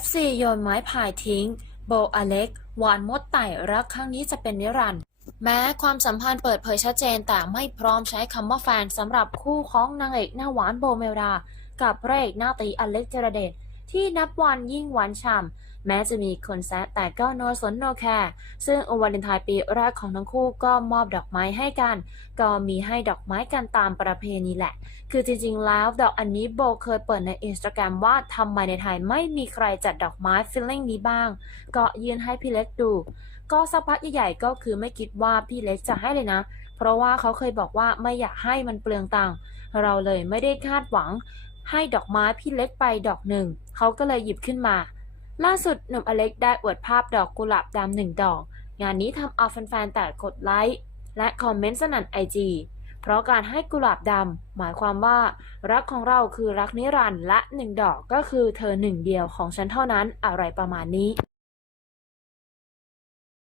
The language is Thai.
FC โยนไม้พายทิ้ง โบอเล็ก หวานมดไต่รักครั้งนี้จะเป็นนิรันดร์แม้ความสัมพันธ์เปิดเผยชัดเจนแต่ไม่พร้อมใช้คำว่าแฟนสำหรับคู่ของนางเอกหน้าหวานโบเมลดา กับพระเอกหน้าตีอเล็กเจรเดช ที่นับวันยิ่งหวานฉ่ำแม้จะมีคนแซะแต่ก็โนสนโนแคร์ซึ่งอวาเลนไทน์ปีแรกของทั้งคู่ก็มอบดอกไม้ให้กัน ก็มีให้ดอกไม้กันตามประเพณีแหละ คือจริงๆ แล้วดอกอันนี้โบเคยเปิดในอินสตาแกรมว่าทำไมในไทยไม่มีใครจัดดอกไม้ฟิลลิ่งนี้บ้าง ก็ยื่นให้พี่เล็กดู ก็สักพักใหญ่ๆก็คือไม่คิดว่าพี่เล็กจะให้เลยนะเพราะว่าเขาเคยบอกว่าไม่อยากให้มันเปลืองตังค์เราเลยไม่ได้คาดหวัง ให้ดอกไม้พี่เล็กไปดอกหนึ่ง เขาก็เลยหยิบขึ้นมา ล่าสุดหนุ่มอเล็กได้อวดภาพดอกกุหลาบดำหนึ่งดอก งานนี้ทำเอาแฟนๆแต่กดไลค์และคอมเมนต์สนั่นไอจีเพราะการให้กุหลาบดำหมายความว่า รักของเราคือรักนิรันดร์และหนึ่งดอกก็คือเธอหนึ่งเดียวของฉันเท่านั้นอะไรประมาณนี้